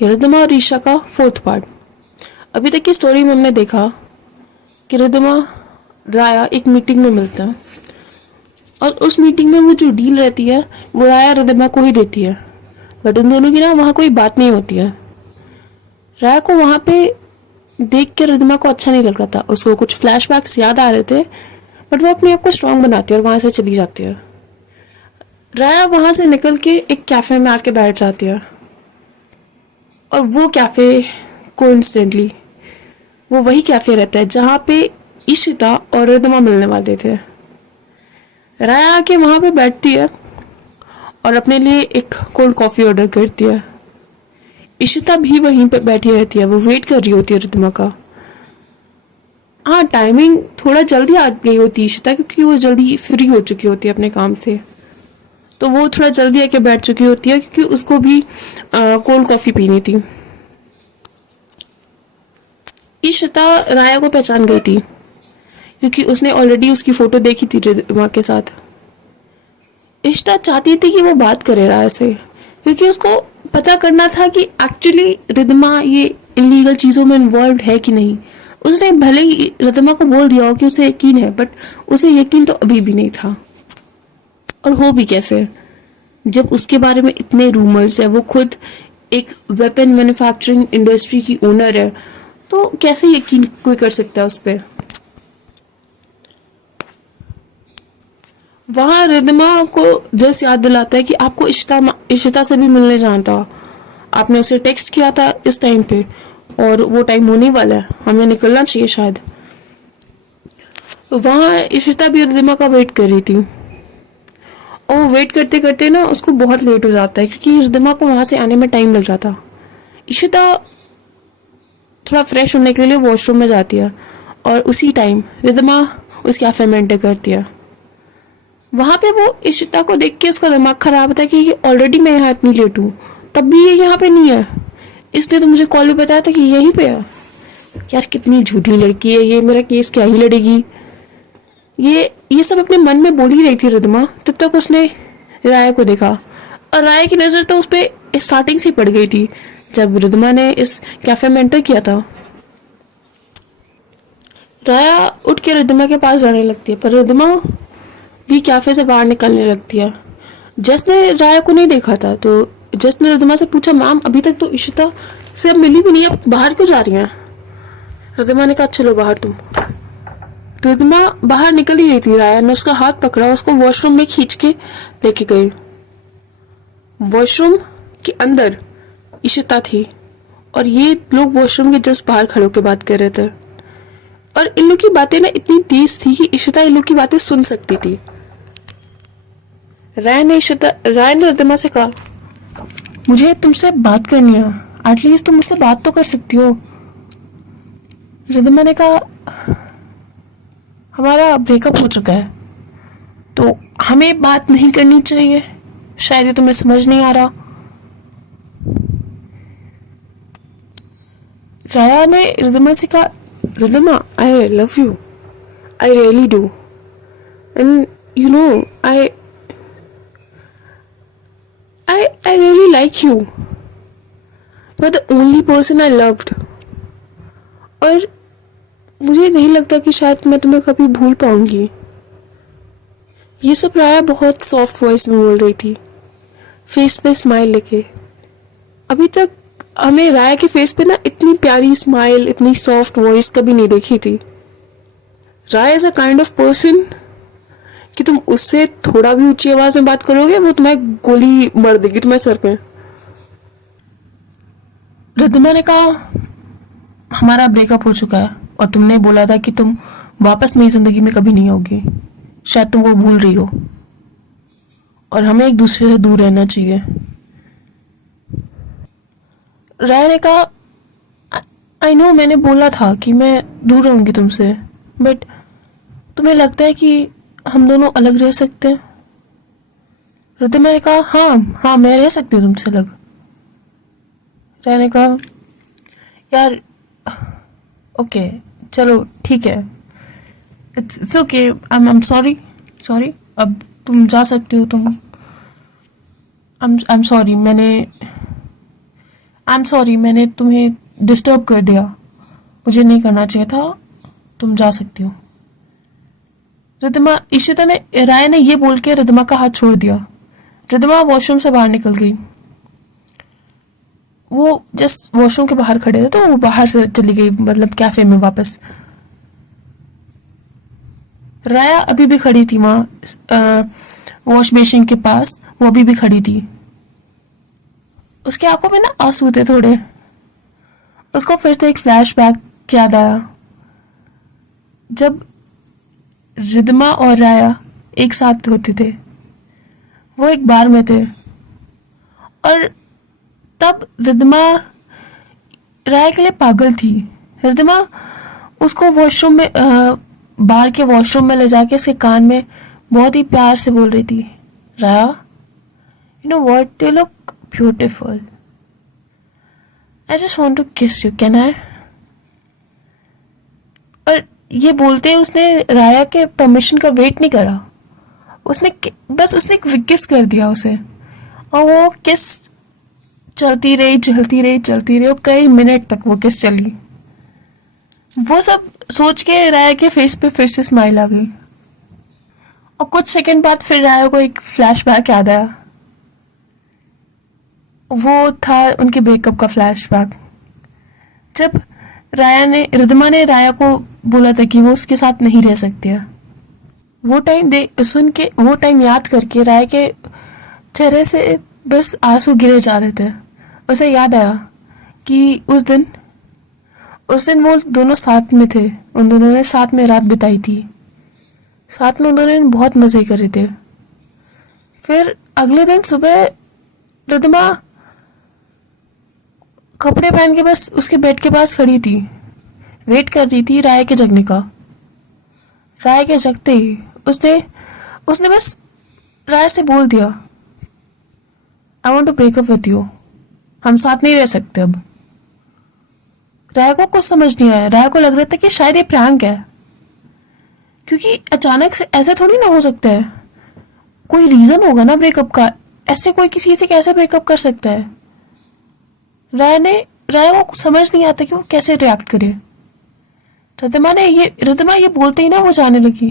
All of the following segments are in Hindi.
ये रिद्धिमा और ईशा का फोर्थ पार्ट। अभी तक की स्टोरी में हमने देखा कि रिद्धिमा राया एक मीटिंग में मिलते हैं और उस मीटिंग में वो जो डील रहती है वो राया रिद्धिमा को ही देती है, बट उन दोनों की ना वहाँ कोई बात नहीं होती है। राया को वहाँ पे देख के रिद्धिमा को अच्छा नहीं लग रहा था, उसको कुछ फ्लैशबैक्स याद आ रहे थे, बट वो अपने आप को स्ट्रांग बनाती है और वहाँ से चली जाती है। राया वहाँ से निकल के एक कैफे में आके बैठ जाती है और वो कैफे कोइंसिडेंटली वो वही कैफे रहता है जहाँ पे इशिता और रिद्धिमा मिलने वाले थे। राया आके वहाँ पे बैठती है और अपने लिए एक कोल्ड कॉफ़ी ऑर्डर करती है। इशिता भी वहीं पे बैठी रहती है, वो वेट कर रही होती है रिद्धिमा का। हाँ, टाइमिंग थोड़ा जल्दी आ गई होती है इशिता, क्योंकि वो जल्दी फ्री हो चुकी होती है अपने काम से, तो वो थोड़ा जल्दी आके बैठ चुकी होती है क्योंकि उसको भी कोल्ड कॉफ़ी पीनी थी। इशिता राया को पहचान गई थी क्योंकि उसने ऑलरेडी उसकी फ़ोटो देखी थी रिद्धिमा के साथ। इशिता चाहती थी कि वो बात करे राया से, क्योंकि उसको पता करना था कि एक्चुअली रिद्धिमा ये इलीगल चीज़ों में इन्वॉल्व है कि नहीं। उसने भले ही रिद्धिमा को बोल दिया हो कि उसे यकीन है, बट उसे यकीन तो अभी भी नहीं था। और हो भी कैसे जब उसके बारे में इतने रूमर्स है, वो खुद एक वेपन मैन्युफैक्चरिंग इंडस्ट्री की ओनर है, तो कैसे यकीन कोई कर सकता है उस पर। वहाँ रिद्धिमा को जस्ट याद दिलाता है कि आपको इशिता से भी मिलने जाना था, आपने उसे टेक्स्ट किया था इस टाइम पे और वो टाइम होने वाला है, हमें निकलना चाहिए शायद। वहाँ इशिता भी रिद्धिमा का वेट कर रही थी और वेट करते करते ना उसको बहुत लेट हो जाता है क्योंकि रिद्धिमा को वहाँ से आने में टाइम लग रहा था। इशिता थोड़ा फ्रेश होने के लिए वॉशरूम में जाती है और उसी टाइम रिद्धिमा उस कैफे में एंटर करती है। वहाँ पे वो इशिता को देख के उसका दिमाग खराब होता है कि ऑलरेडी मैं यहाँ इतनी लेट हूँ, तब भी ये यहाँ पे नहीं है, इसने तो मुझे कॉल में बताया था कि यहीं पे है। यार कितनी झूठी लड़की है ये, मेरा केस क्या ही लड़ेगी। ये सब अपने मन में बोल ही रही थी रिद्धिमा। तब तक उसने राया को देखा और राया की नज़र तो उस पर स्टार्टिंग से पड़ गई थी जब रिद्धिमा ने इस कैफे में एंटर किया था। राया उठ के रिद्धिमा के पास जाने लगती है, पर रिद्धिमा भी कैफे से बाहर निकलने लगती है। जस ने राया को नहीं देखा था, तो जस ने रिद्धिमा से पूछा, मैम अभी तक तो इशिता से अब मिली भी नहीं, अब बाहर क्यों जा रही हैं? रिद्धिमा ने कहा चलो बाहर तुम। रिद्धिमा बाहर निकल ही रही थी, राया ने उसका हाथ पकड़ा, उसको वॉशरूम में खींच के लेके गई। वॉशरूम के अंदर इशिता थी और ये लोग वॉशरूम के जस्ट बाहर खड़े होकर बात कर रहे थे और इन लोग की बातें ना इतनी तेज थी कि इशिता इन लोग की बातें सुन सकती थी। राय ने रिद्धिमा से कहा, मुझे तुमसे बात करनी है, एटलीस्ट तुम मुझसे बात तो कर सकती हो। रिद्धिमा ने कहा, हमारा ब्रेकअप हो चुका है तो हमें बात नहीं करनी चाहिए, शायद ये तुम्हें समझ नहीं आ रहा। राया ने रिद्धिमा से कहा, Riddhima I love you, I really do, and you know I really like you. You're the only person I loved. और मुझे नहीं लगता कि शायद मैं तुम्हें कभी भूल पाऊंगी। ये सब राया बहुत सॉफ्ट वॉइस में बोल रही थी, फेस पे स्माइल लेके। अभी तक हमें राया के फेस पे ना इतनी प्यारी स्माइल, इतनी सॉफ्ट वॉइस कभी नहीं देखी थी। राया is a kind of person कि तुम उससे थोड़ा भी ऊंची आवाज में बात करोगे वो तुम्हें गोली मार देगी तुम्हारे सर पे। रिद्धिमा ने कहा, हमारा ब्रेकअप हो चुका है और तुमने बोला था कि तुम वापस मेरी जिंदगी में कभी नहीं होगी, शायद तुम वो भूल रही हो और हमें एक दूसरे से दूर रहना चाहिए। राय ने कहा, आई नो मैंने बोला था कि मैं दूर रहूंगी तुमसे, बट तुम्हें लगता है कि हम दोनों अलग रह सकते हैं? रिद्धिमा ने कहा, हाँ मैं रह सकती हूँ तुमसे अलग। राय ने कहा, यार ओके चलो ठीक है, it's okay, I am sorry, अब तुम जा सकती हो। तुम I am sorry, I am sorry, मैंने तुम्हें डिस्टर्ब कर दिया, मुझे नहीं करना चाहिए था, तुम जा सकती हो। रिद्धिमा, इशिता ने, राय ने ये बोल के रिद्धिमा का हाथ छोड़ दिया। रिद्धिमा वॉशरूम से बाहर निकल गई। वो जस्ट वॉशरूम के बाहर खड़े थे तो वो बाहर से चली गई, मतलब कैफे में वापस। राया अभी भी खड़ी थी वहाँ वॉश बेसिन के पास, वो अभी भी खड़ी थी। उसकी आंखों में ना आंसू थे थोड़े। उसको फिर से एक फ्लैशबैक याद आया, जब रिद्धिमा और राया एक साथ होते थे। वो एक बार में थे और तब रिद्धिमा राय के लिए पागल थी। रिद्धिमा उसको वॉशरूम में बाहर के वॉशरूम में ले जाके उसके कान में बहुत ही प्यार से बोल रही थी, राया, you know what, you look beautiful, I just want to kiss you, can I. और ये बोलते उसने राया के परमिशन का वेट नहीं करा, उसने उसने एक किस कर दिया उसे, और वो किस चलती रही और कई मिनट तक वो किस चली। वो सब सोच के राया के फेस पे फिर से स्माइल आ गई। और कुछ सेकंड बाद फिर राया को एक फ्लैशबैक याद आया। वो था उनके ब्रेकअप का फ्लैशबैक, जब रिद्धिमा ने राया को बोला था कि वो उसके साथ नहीं रह सकती है। वो टाइम याद करके राय के चेहरे से बस आंसू गिरे जा रहे थे। उसे याद आया कि उस दिन वो दोनों साथ में थे, उन दोनों ने साथ में रात बिताई थी, साथ में उन दोनों ने बहुत मजे करे थे। फिर अगले दिन सुबह रिद्धिमा कपड़े पहन के बस उसके बेड के पास खड़ी थी, वेट कर रही थी राय के जगने का। राय के जगते ही उसने बस राय से बोल दिया, I want to breakup with you, हम साथ नहीं रह सकते अब। राय को कुछ समझ नहीं आया। राय को लग रहा था कि शायद ये प्रैंक है, क्योंकि अचानक से ऐसे थोड़ी ना हो सकता है, कोई रीजन होगा ना ब्रेकअप का, ऐसे कोई किसी से कैसे ब्रेकअप कर सकता है। राय को कुछ समझ नहीं आता कि वो कैसे रिएक्ट करे। रिद्धिमा ये बोलते ही ना वो जाने लगी।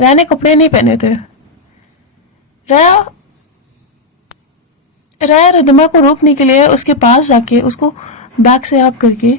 राय ने कपड़े नहीं पहने थे। राय रिद्धिमा को रोकने के लिए उसके पास जाके उसको बैक से हक करके